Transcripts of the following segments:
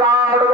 கொண்டாடும்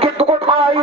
কিন্তু কোথায়?